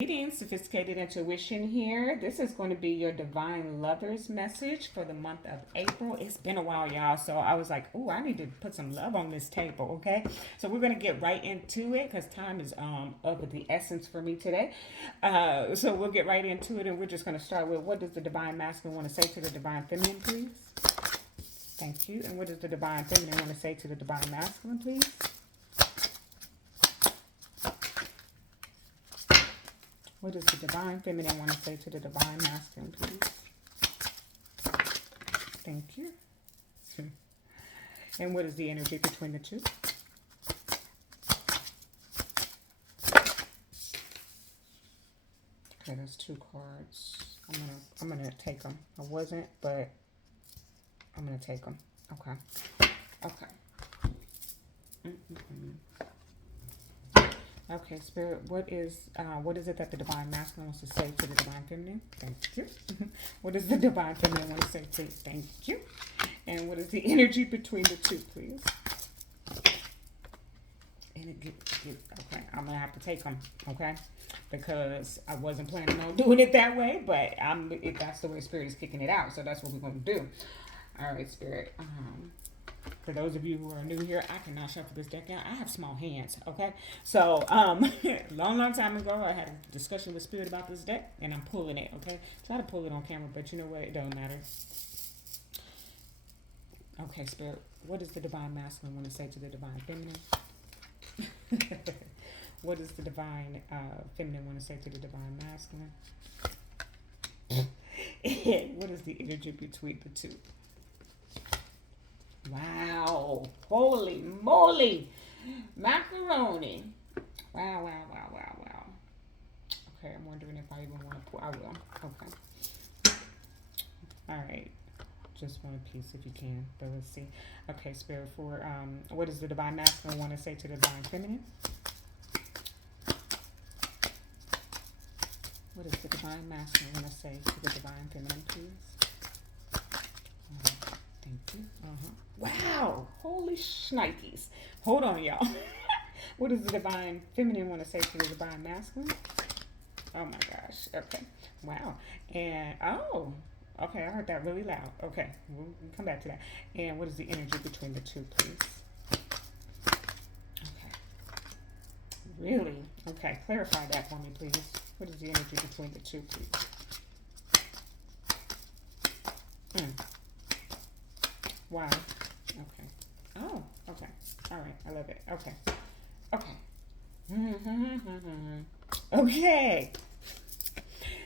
Greetings, Sophisticated Intuition here. This is going to be your Divine Lovers message for the month of April. It's been a while, y'all, so I was like, oh, I need to put some love on this table, okay? So we're going to get right into it because time is of the essence for me today. So we'll get right into it, and we're just going to start with, what does the Divine Masculine want to say to the Divine Feminine, please? Thank you. And what does the Divine Feminine want to say to the Divine Masculine, please? What does the Divine Feminine want to say to the Divine Masculine, please? Thank you. And what is the energy between the two? Okay, that's two cards. I'm gonna take them. I wasn't, but I'm gonna take them. Okay. Okay. Okay, Spirit, what is it that the Divine Masculine wants to say to the Divine Feminine? Thank you. What does the Divine Feminine want to say, please? Thank you. And what is the energy between the two, please? Okay, I'm going to have to take them, okay? Because I wasn't planning on doing it that way, but if that's the way Spirit is kicking it out, so that's what we're going to do. All right, Spirit. For those of you who are new here, I cannot shuffle this deck out. I have small hands, okay? So, long time ago, I had a discussion with Spirit about this deck, and I'm pulling it, okay? Try to pull it on camera, but you know what? It don't matter. Okay, Spirit, what does the Divine Masculine want to say to the Divine Feminine? What does the Divine Feminine want to say to the Divine Masculine? What is the energy between the two? Wow. Holy moly. Macaroni. Wow. Okay, I'm wondering if I even want to pour. I will. Okay. All right. Just one piece if you can. But let's see. Okay, Spirit, for what does the Divine Masculine want to say to the Divine Feminine? What does the Divine Masculine want to say to the Divine Feminine, please? Thank you. Wow. Holy shnikes. Hold on, y'all. What does the Divine Feminine want to say to the Divine Masculine? Oh my gosh. Okay. Wow. And, okay. I heard that really loud. Okay. We'll come back to that. And what is the energy between the two, please? Okay. Really? Okay. Clarify that for me, please. What is the energy between the two, please? Why? Okay. Oh, okay. All right. I love it. Okay. Okay.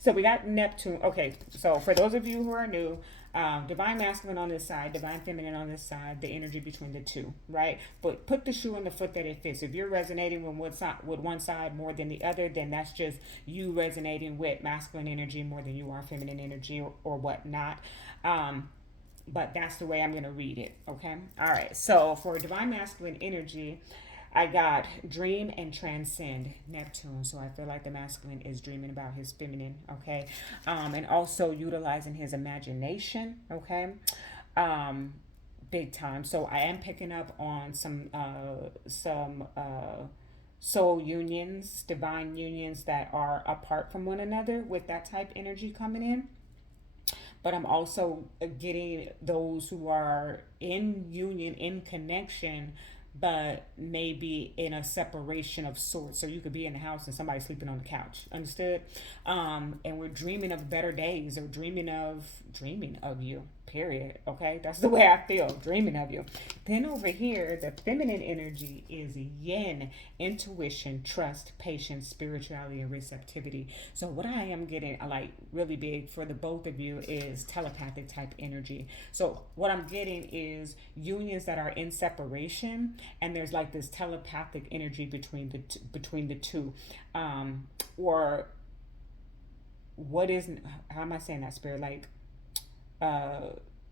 So we got Neptune. Okay. So for those of you who are new, Divine Masculine on this side, Divine Feminine on this side, the energy between the two, right? But put the shoe on the foot that it fits. If you're resonating with one side more than the other, then that's just you resonating with masculine energy more than you are feminine energy or whatnot. But that's the way I'm going to read it, okay? All right, so for Divine Masculine energy, I got dream and transcend, Neptune. So I feel like the masculine is dreaming about his feminine, okay? And also utilizing his imagination, okay? Big time. So I am picking up on some soul unions, divine unions that are apart from one another with that type energy coming in, but I'm also getting those who are in union, in connection, but maybe in a separation of sorts. So you could be in the house and somebody sleeping on the couch. Understood? And we're dreaming of better days or dreaming of you. Period. Okay, that's the way I feel. Dreaming of you. Then over here, the feminine energy is yin, intuition, trust, patience, spirituality, and receptivity. So what I am getting like really big for the both of you is telepathic type energy. So what I'm getting is unions that are in separation, and there's like this telepathic energy between the two, or what is, how am I saying that, Spirit? Like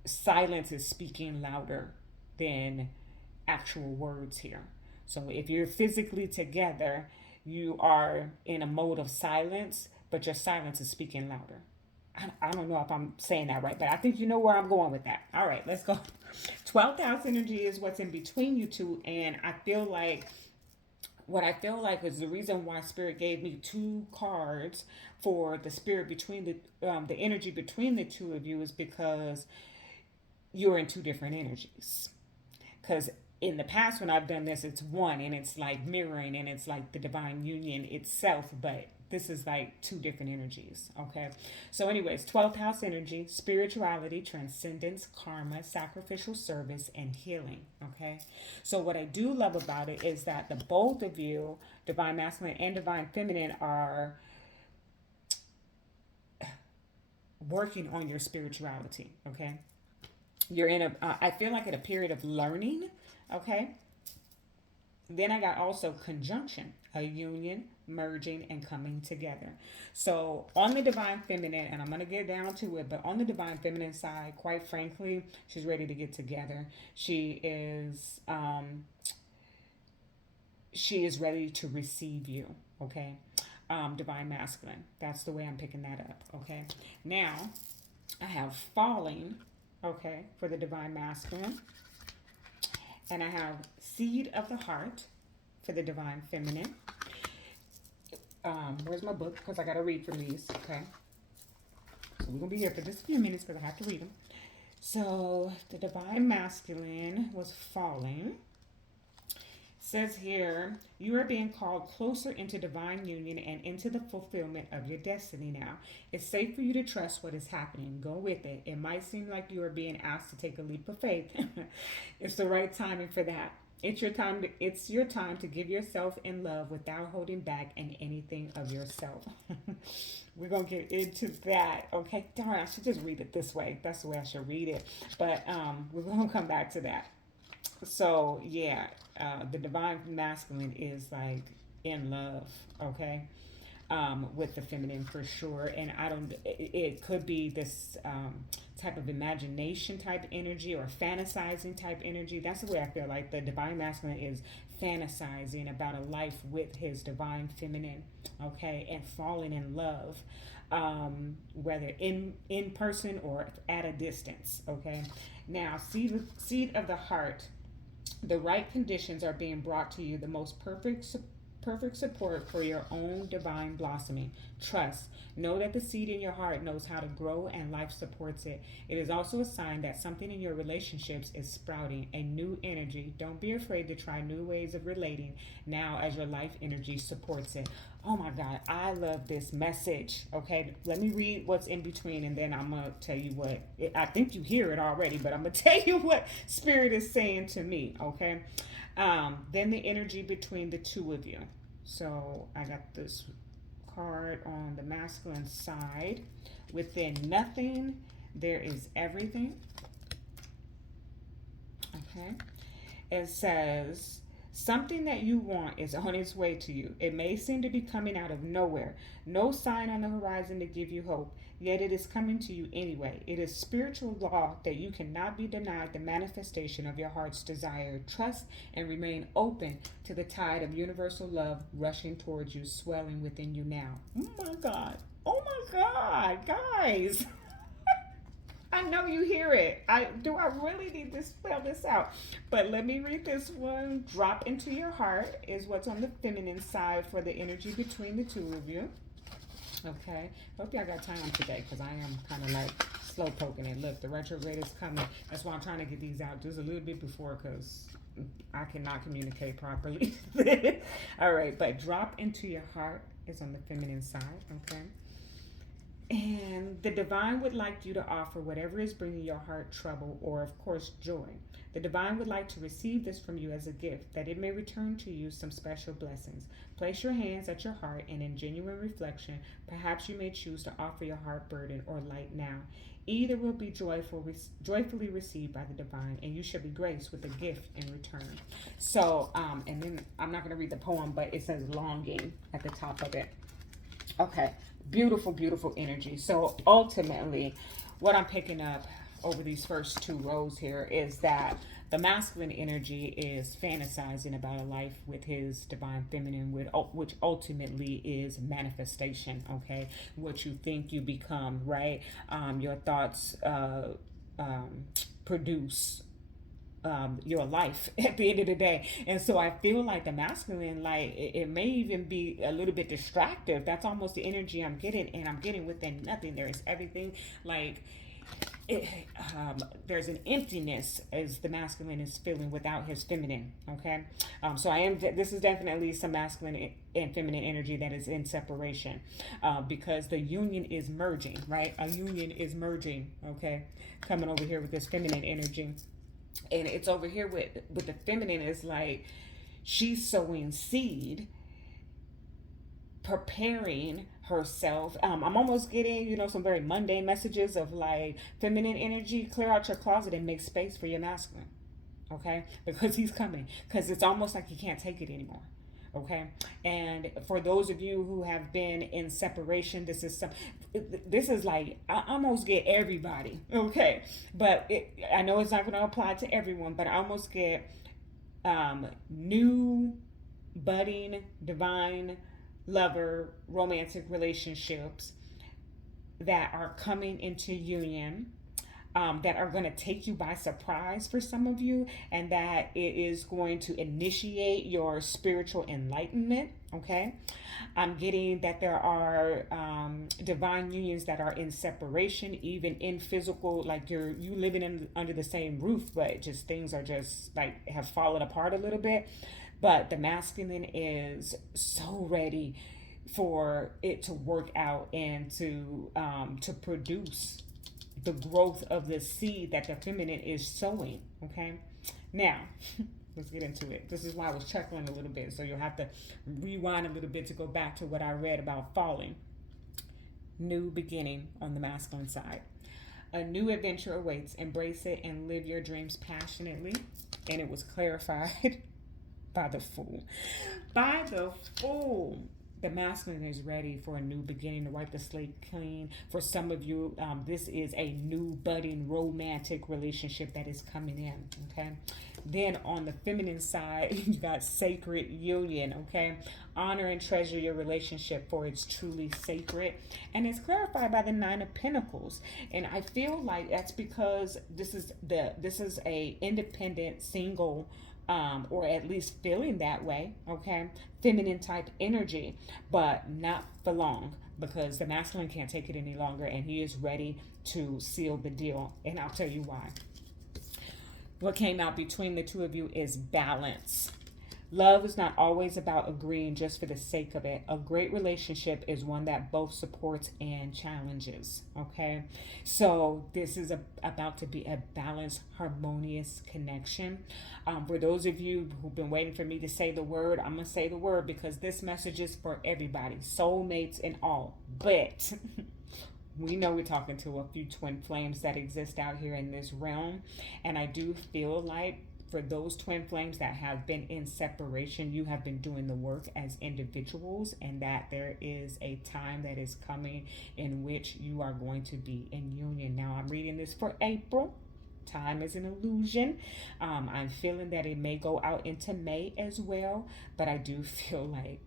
silence is speaking louder than actual words here. So if you're physically together, you are in a mode of silence, but your silence is speaking louder. I don't know if I'm saying that right, but I think you know where I'm going with that. All right, let's go. 12th house energy is what's in between you two, and I feel like what I feel like is the reason why Spirit gave me two cards for the spirit between the energy between the two of you is because you're in two different energies. Because in the past when I've done this, it's one and it's like mirroring and it's like the divine union itself, but this is like two different energies. Okay, so anyways, 12th house energy: spirituality, transcendence, karma, sacrificial service, and healing. Okay, so what I do love about it is that the both of you, divine masculine and divine feminine, are working on your spirituality. Okay, you're in a I feel like in a period of learning. Okay, then I got also conjunction, a union, merging, and coming together. So on the divine feminine, and I'm going to get down to it, but on the divine feminine side, quite frankly, she's ready to get together. She is ready to receive you. Okay, divine masculine. That's the way I'm picking that up. Okay, now I have falling. Okay, for the divine masculine, and I have seed of the heart for the divine feminine. Where's my book? Because I got to read from these. Okay. So we're going to be here for just a few minutes because I have to read them. So the divine masculine was falling. Says here, you are being called closer into divine union and into the fulfillment of your destiny now. It's safe for you to trust what is happening. Go with it. It might seem like you are being asked to take a leap of faith. It's the right timing for that. It's your time to give yourself in love without holding back in anything of yourself. We're gonna get into that. Okay, darn, I should just read it this way. That's the way I should read it. But we're gonna come back to that. So yeah, the divine masculine is like in love. Okay, with the feminine for sure. And I don't, it could be this type of imagination type energy or fantasizing type energy. That's the way I feel like the divine masculine is fantasizing about a life with his divine feminine, okay, and falling in love, whether in person or at a distance, okay. Now, seed of the heart, the right conditions are being brought to you, the most perfect support for your own divine blossoming. Trust. Know that the seed in your heart knows how to grow and life supports it. It is also a sign that something in your relationships is sprouting, a new energy. Don't be afraid to try new ways of relating now as your life energy supports it. Oh my God, I love this message. Okay, let me read what's in between and then I'm going to tell you what, I think you hear it already, but I'm going to tell you what Spirit is saying to me. Okay. Then the energy between the two of you. So I got this card on the masculine side. Within nothing, there is everything. Okay. It says, something that you want is on its way to you. It may seem to be coming out of nowhere. No sign on the horizon to give you hope, yet it is coming to you anyway. It is spiritual law that you cannot be denied the manifestation of your heart's desire. Trust and remain open to the tide of universal love rushing towards you, swelling within you now. Oh my God. Oh my God, guys. I know you hear it. I really need to spell this out. But let me read this one. Drop into your heart is what's on the feminine side for the energy between the two of you. Okay. Hope y'all got time today because I am kind of like slow poking it. Look, the retrograde is coming. That's why I'm trying to get these out just a little bit before because I cannot communicate properly. All right. But drop into your heart is on the feminine side. Okay. And the divine would like you to offer whatever is bringing your heart trouble or, of course, joy. The divine would like to receive this from you as a gift, that it may return to you some special blessings. Place your hands at your heart, and in genuine reflection, perhaps you may choose to offer your heart burden or light now. Either will be joyfully received by the divine, and you shall be graced with a gift in return. So, and then I'm not going to read the poem, but it says longing at the top of it. Okay, beautiful, beautiful energy. So ultimately, what I'm picking up over these first two rows here is that the masculine energy is fantasizing about a life with his divine feminine, which ultimately is manifestation. Okay, what you think you become, right? Your thoughts produce your life at the end of the day. And so I feel like the masculine, like it may even be a little bit distractive. That's almost the energy I'm getting, and I'm getting within nothing. There is everything, like it, there's an emptiness as the masculine is feeling without his feminine. Okay, so I am. This is definitely some masculine and feminine energy that is in separation, because the union is merging. Right, a union is merging. Okay, coming over here with this feminine energy, and it's over here with the feminine is like she's sowing seed, preparing herself. I'm almost getting, some very mundane messages of like feminine energy. Clear out your closet and make space for your masculine. Okay, because he's coming. Because it's almost like you can't take it anymore. Okay, and for those of you who have been in separation, this is like I almost get everybody. Okay, but I know it's not going to apply to everyone, but I almost get new budding divine lover romantic relationships that are coming into union, that are going to take you by surprise for some of you, and that it is going to initiate your spiritual enlightenment. Okay, I'm getting that there are divine unions that are in separation, even in physical, like you living under the same roof, but just things are just like have fallen apart a little bit. But the masculine is so ready for it to work out and to produce the growth of the seed that the feminine is sowing. Okay, now let's get into it. This is why I was chuckling a little bit, so you'll have to rewind a little bit to go back to what I read about falling. New beginning on the masculine side. A new adventure awaits. Embrace it and live your dreams passionately. And it was clarified by the Fool. By the Fool. The masculine is ready for a new beginning, to wipe the slate clean. For some of you, this is a new budding romantic relationship that is coming in. Okay. Then on the feminine side, you got sacred union. Okay. Honor and treasure your relationship, for it's truly sacred. And it's clarified by the Nine of Pentacles. And I feel like that's because this is a independent single, or at least feeling that way, okay? Feminine type energy, but not for long, because the masculine can't take it any longer and he is ready to seal the deal. And I'll tell you why. What came out between the two of you is balance. Love is not always about agreeing just for the sake of it. A great relationship is one that both supports and challenges. Okay, so this is about to be a balanced, harmonious connection. For those of you who've been waiting for me to say the word, I'm going to say the word because this message is for everybody, soulmates and all. But we know we're talking to a few twin flames that exist out here in this realm. And I do feel like for those twin flames that have been in separation, you have been doing the work as individuals, and that there is a time that is coming in which you are going to be in union. Now, I'm reading this for April. Time is an illusion. I'm feeling that it may go out into May as well, but I do feel like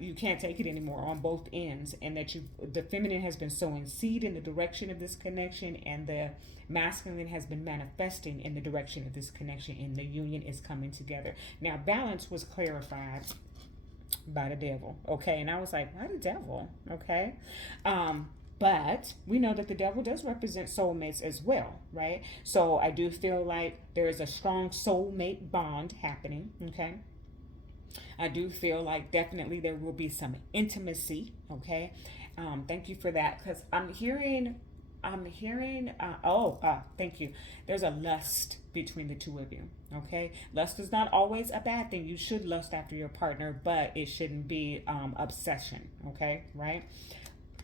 you can't take it anymore on both ends, and that the feminine has been sowing seed in the direction of this connection, and the masculine has been manifesting in the direction of this connection, and the union is coming together. Now, balance was clarified by the devil, okay? And I was like, why the devil? Okay. But we know that the devil does represent soulmates as well, right? So I do feel like there is a strong soulmate bond happening, okay? I do feel like definitely there will be some intimacy. Okay. Thank you for that. Because I'm hearing, thank you. There's a lust between the two of you. Okay. Lust is not always a bad thing. You should lust after your partner, but it shouldn't be obsession. Okay. Right.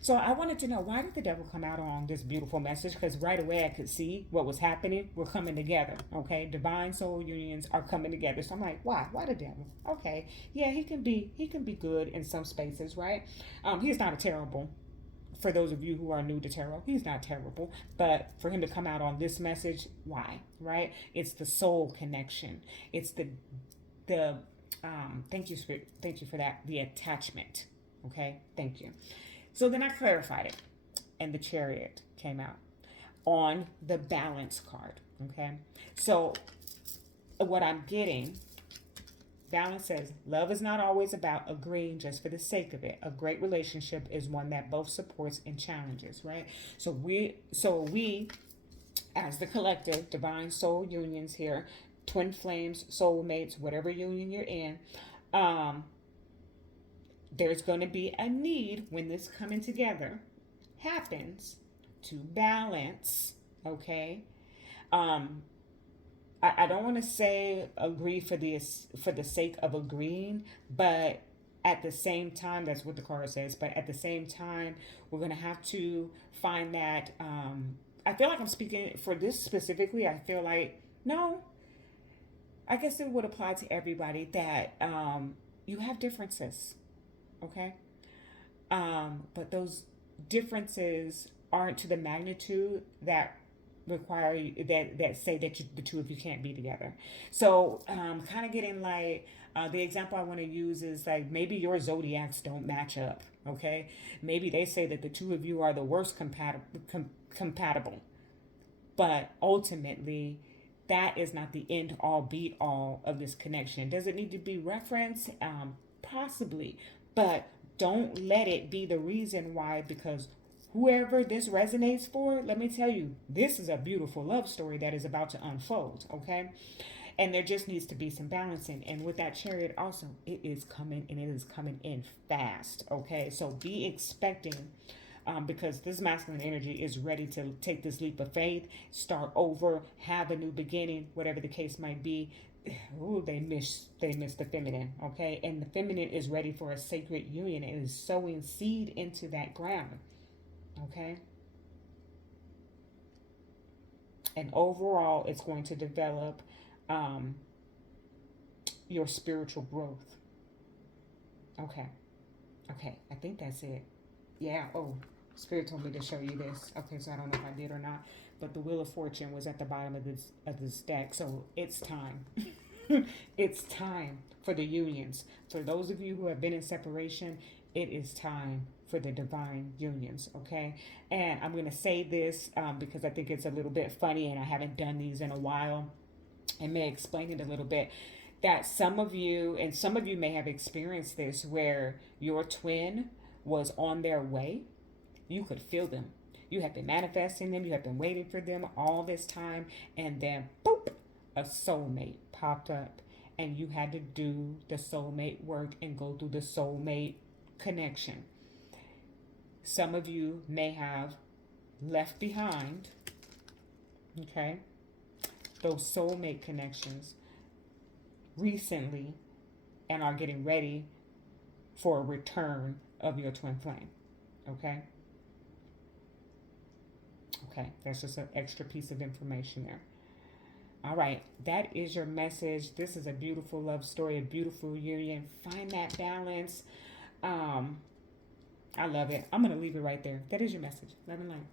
So I wanted to know, why did the devil come out on this beautiful message? Because right away I could see what was happening. We're coming together, okay? Divine soul unions are coming together. So I'm like, why? Why the devil? Okay, yeah, he can be good in some spaces, right? He's not a terrible. For those of you who are new to tarot, he's not terrible. But for him to come out on this message, why? Right? It's the soul connection. It's the thank you for that. The attachment. Okay, thank you. So then I clarified it, and the Chariot came out on the balance card. Okay. So what I'm getting, balance says, love is not always about agreeing just for the sake of it. A great relationship is one that both supports and challenges, right? So we as the collective, divine soul unions here, twin flames, soulmates, whatever union you're in, um, there's going to be a need when this coming together happens to balance, okay? Um, I don't want to say agree for this for the sake of agreeing, but at the same time, that's what the card says. But at the same time, we're gonna have to find that. I feel like I'm speaking for this specifically. I feel like no. I guess it would apply to everybody that you have differences, okay? But those differences aren't to the magnitude that require that say that the two of you can't be together. So kind of getting like the example I want to use is like maybe your zodiacs don't match up. Okay, maybe they say that the two of you are the worst compatible, but ultimately that is not the end all beat all of this connection. Does it need to be referenced? Possibly, but don't let it be the reason why, because whoever this resonates for, let me tell you, this is a beautiful love story that is about to unfold, okay? And there just needs to be some balancing. And with that chariot, also, it is coming and it is coming in fast, okay? So be expecting. Because this masculine energy is ready to take this leap of faith, start over, have a new beginning, whatever the case might be. Ooh, they miss the feminine, okay? And the feminine is ready for a sacred union and is sowing seed into that ground, okay? And overall, it's going to develop um, your spiritual growth. Okay, okay, I think that's it. Yeah. Oh, Spirit told me to show you this. Okay, so I don't know if I did or not, but the Wheel of Fortune was at the bottom of this deck, so it's time. It's time for the unions. For those of you who have been in separation, it is time for the divine unions. Okay, and I'm gonna say this because I think it's a little bit funny, and I haven't done these in a while, and may explain it a little bit. That some of you, and some of you may have experienced this, where your twin was on their way. You could feel them. You have been manifesting them. You have been waiting for them all this time. And then, boop, a soulmate popped up. And you had to do the soulmate work and go through the soulmate connection. Some of you may have left behind, okay, those soulmate connections recently and are getting ready for a return of your twin flame, okay? Okay, that's just an extra piece of information there. All right, that is your message. This is a beautiful love story, a beautiful union. Find that balance. I love it. I'm going to leave it right there. That is your message. Love and light.